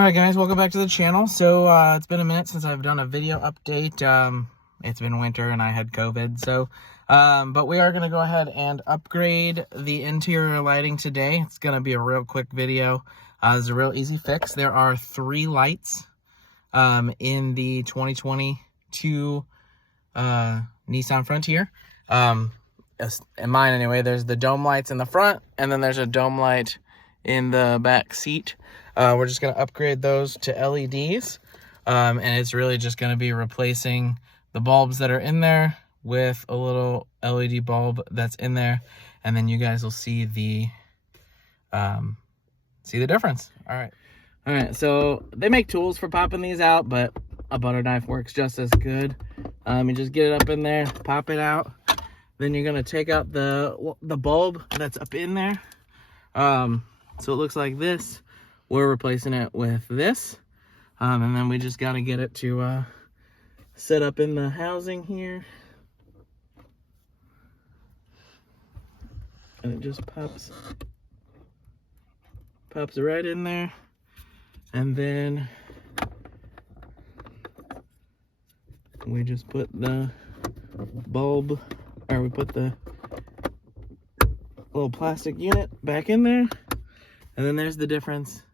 Alright guys, welcome back to the channel. So it's been a minute since I've done a video update. It's been winter and I had COVID, so but we are going to go ahead and upgrade the interior lighting today. It's going to be a real quick video. It's a real easy fix. There are 3 lights in the 2022 Nissan Frontier. In mine anyway, there's the dome lights in the front, and then there's a dome light in the back seat. We're just going to upgrade those to LEDs, and it's really just going to be replacing the bulbs that are in there with a little LED bulb that's in there, and then you guys will see the difference. All right, so they make tools for popping these out, but a butter knife works just as good. You just get it up in there, pop it out, then you're going to take out the bulb that's up in there. So it looks like this. We're replacing it with this, and then we just got to get it to set up in the housing here, and it just pops right in there. And then we just put the bulb, or we put the little plastic unit back in there, and then there's the difference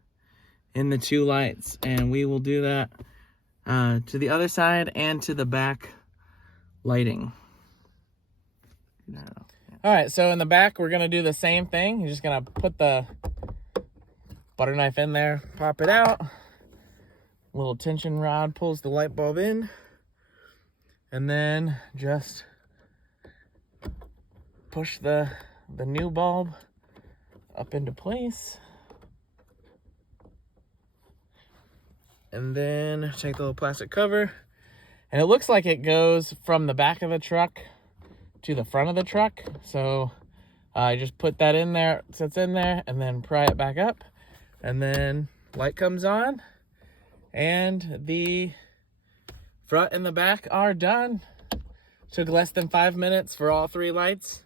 in the 2 lights. And we will do that to the other side and to the back lighting. All right, so in the back we're gonna do the same thing. You're just gonna put the butter knife in there, pop it out, little tension rod pulls the light bulb in, and then just push the new bulb up into place. And then take the little plastic cover, and it looks like it goes from the back of the truck to the front of the truck. So I just put that in there, it sits in there, and then pry it back up, and then light comes on, and the front and the back are done. Took less than 5 minutes for all 3 lights.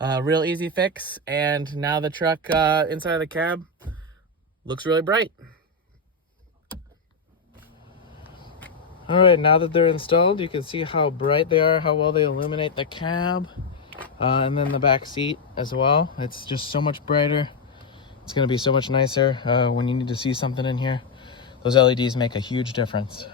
Real easy fix, and now the truck inside of the cab looks really bright. All right, now that they're installed, you can see how bright they are, how well they illuminate the cab, and then the back seat as well. It's just so much brighter. It's going to be so much nicer when you need to see something in here. Those LEDs make a huge difference.